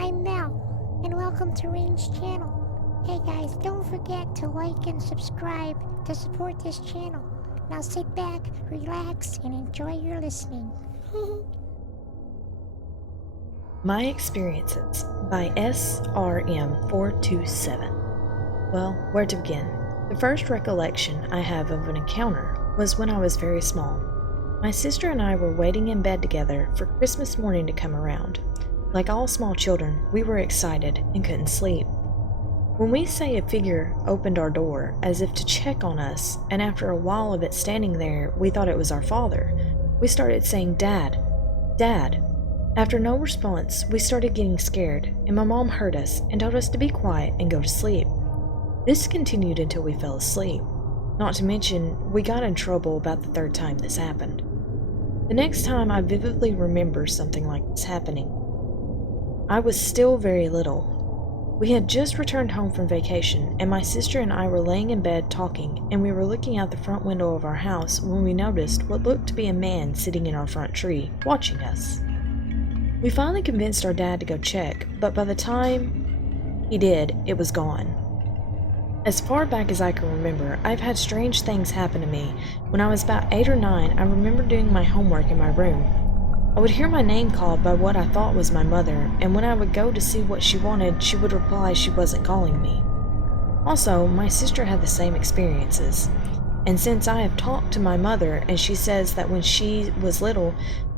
I'm Mel, and welcome to Rain's channel. Hey guys, don't forget to like and subscribe to support this channel. Now sit back, relax, and enjoy your listening. My Experiences by SRM427. Well, where to begin? The first recollection I have of an encounter was when I was very small. My sister and I were waiting in bed together for Christmas morning to come around. Like all small children, we were excited and couldn't sleep. When we say a figure opened our door as if to check on us, and after a while of it standing there, we thought it was our father, we started saying, "Dad, Dad." After no response, we started getting scared, and my mom heard us and told us to be quiet and go to sleep. This continued until we fell asleep. Not to mention, we got in trouble about the third time this happened. The next time I vividly remember something like this happening. I was still very little. We had just returned home from vacation, and my sister and I were laying in bed talking, and we were looking out the front window of our house when we noticed what looked to be a man sitting in our front tree, watching us. We finally convinced our dad to go check, but by the time he did, it was gone. As far back as I can remember, I've had strange things happen to me. When I was about 8 or 9, I remember doing my homework in my room. I would hear my name called by what I thought was my mother, and when I would go to see what she wanted, she would reply she wasn't calling me. Also, my sister had the same experiences, and since I have talked to my mother and she says that when she was little,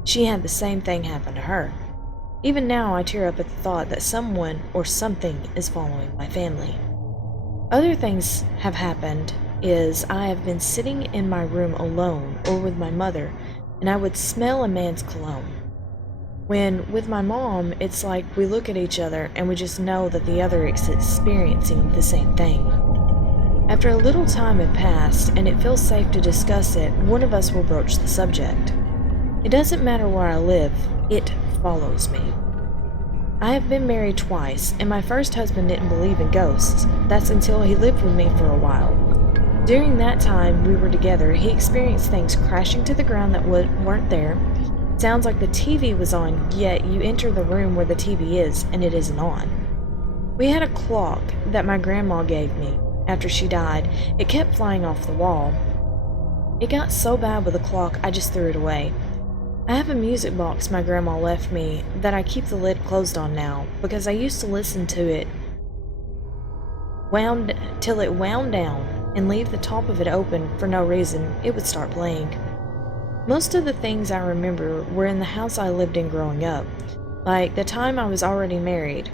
she had the same thing happen to her. Even now, I tear up at the thought that someone or something is following my family. Other things have happened is I have been sitting in my room alone or with my mother, and I would smell a man's cologne. When with my mom, it's like we look at each other and we just know that the other is experiencing the same thing. After a little time had passed and it feels safe to discuss it, one of us will broach the subject. It doesn't matter where I live, it follows me. I have been married twice, and my first husband didn't believe in ghosts. That's until he lived with me for a while. During that time we were together, he experienced things crashing to the ground that weren't there. Sounds like the TV was on, yet you enter the room where the TV is, and it isn't on. We had a clock that my grandma gave me. After she died, it kept flying off the wall. It got so bad with the clock, I just threw it away. I have a music box my grandma left me that I keep the lid closed on now because I used to listen to it till it wound down and leave the top of it open for no reason. It would start playing. Most of the things I remember were in the house I lived in growing up, like the time I was already married.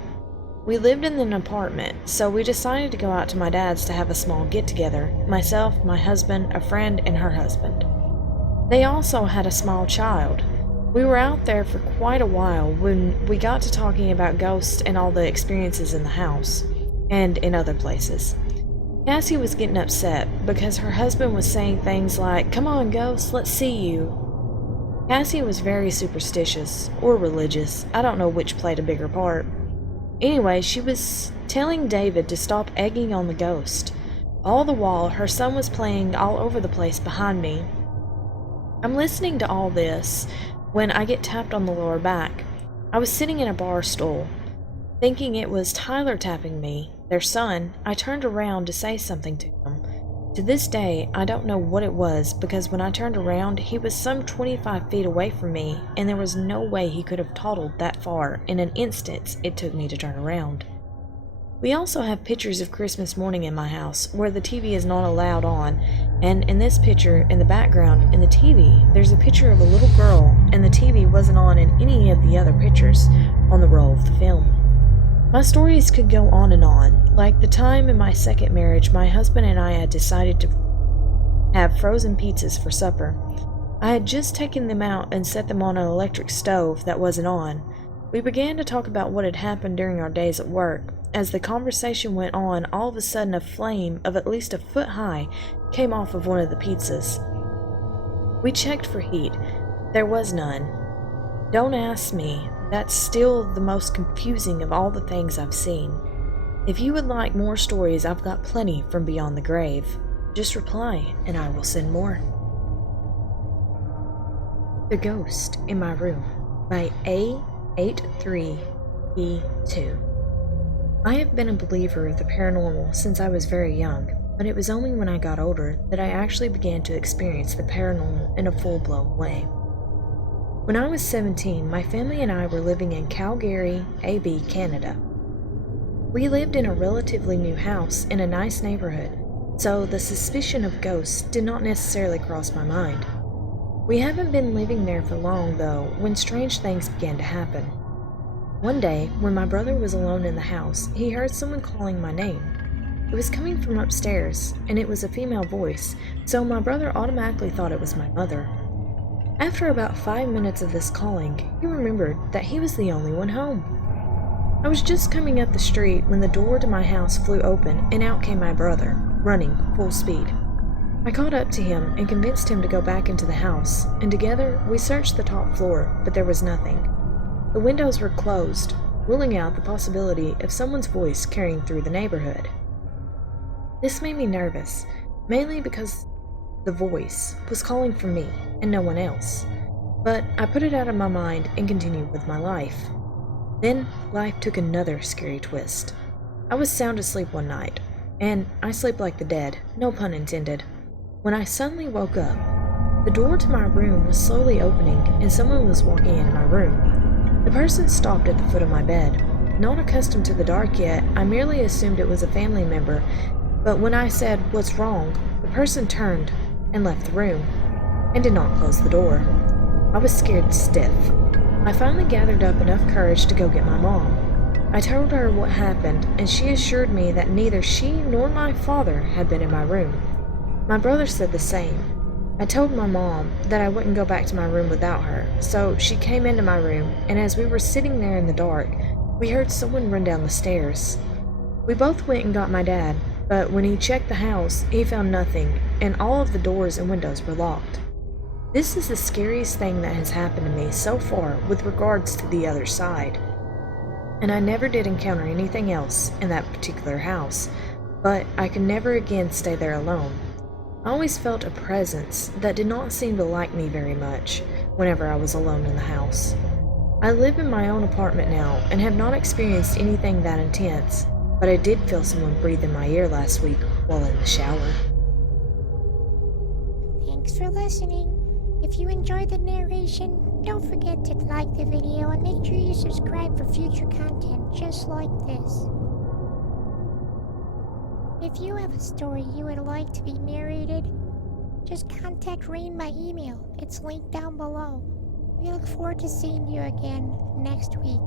We lived in an apartment, so we decided to go out to my dad's to have a small get-together, myself, my husband, a friend, and her husband. They also had a small child. We were out there for quite a while when we got to talking about ghosts and all the experiences in the house, and in other places. Cassie was getting upset because her husband was saying things like, "Come on, ghost, let's see you." Cassie was very superstitious, or religious, I don't know which played a bigger part. Anyway, she was telling David to stop egging on the ghost. All the while, her son was playing all over the place behind me. I'm listening to all this when I get tapped on the lower back. I was sitting in a bar stool. Thinking it was Tyler tapping me, their son, I turned around to say something to him. To this day, I don't know what it was because when I turned around, he was some 25 feet away from me, and there was no way he could have toddled that far in an instant it took me to turn around. We also have pictures of Christmas morning in my house where the TV is not allowed on, and in this picture, in the background, in the TV, there's a picture of a little girl, and the TV wasn't on in any of the other pictures on the roll of the film. My stories could go on, like the time in my second marriage my husband and I had decided to have frozen pizzas for supper. I had just taken them out and set them on an electric stove that wasn't on. We began to talk about what had happened during our days at work. As the conversation went on, all of a sudden a flame of at least a foot high came off of one of the pizzas. We checked for heat. There was none. Don't ask me. That's still the most confusing of all the things I've seen. If you would like more stories, I've got plenty from beyond the grave. Just reply and I will send more. The Ghost in My Room by A83 Me too. I have been a believer of the paranormal since I was very young, but it was only when I got older that I actually began to experience the paranormal in a full-blown way. When I was 17, my family and I were living in Calgary, AB, Canada. We lived in a relatively new house in a nice neighborhood, so the suspicion of ghosts did not necessarily cross my mind. We haven't been living there for long, though, when strange things began to happen. One day, when my brother was alone in the house, he heard someone calling my name. It was coming from upstairs, and it was a female voice, so my brother automatically thought it was my mother. After about 5 minutes of this calling, he remembered that he was the only one home. I was just coming up the street when the door to my house flew open and out came my brother, running full speed. I caught up to him and convinced him to go back into the house, and together we searched the top floor, but there was nothing. The windows were closed, ruling out the possibility of someone's voice carrying through the neighborhood. This made me nervous, mainly because the voice was calling for me and no one else. But I put it out of my mind and continued with my life. Then life took another scary twist. I was sound asleep one night, and I sleep like the dead, no pun intended, when I suddenly woke up. The door to my room was slowly opening and someone was walking into my room. The person stopped at the foot of my bed. Not accustomed to the dark yet, I merely assumed it was a family member, but when I said, "What's wrong?" the person turned and left the room, and did not close the door. I was scared stiff. I finally gathered up enough courage to go get my mom. I told her what happened, and she assured me that neither she nor my father had been in my room. My brother said the same. I told my mom that I wouldn't go back to my room without her, so she came into my room, and as we were sitting there in the dark, we heard someone run down the stairs. We both went and got my dad, but when he checked the house, he found nothing, and all of the doors and windows were locked. This is the scariest thing that has happened to me so far with regards to the other side. And I never did encounter anything else in that particular house, but I could never again stay there alone. I always felt a presence that did not seem to like me very much whenever I was alone in the house. I live in my own apartment now and have not experienced anything that intense, but I did feel someone breathe in my ear last week while in the shower. Thanks for listening. If you enjoyed the narration, don't forget to like the video and make sure you subscribe for future content just like this. If you have a story you would like to be narrated, just contact Rain by email. It's linked down below. We look forward to seeing you again next week.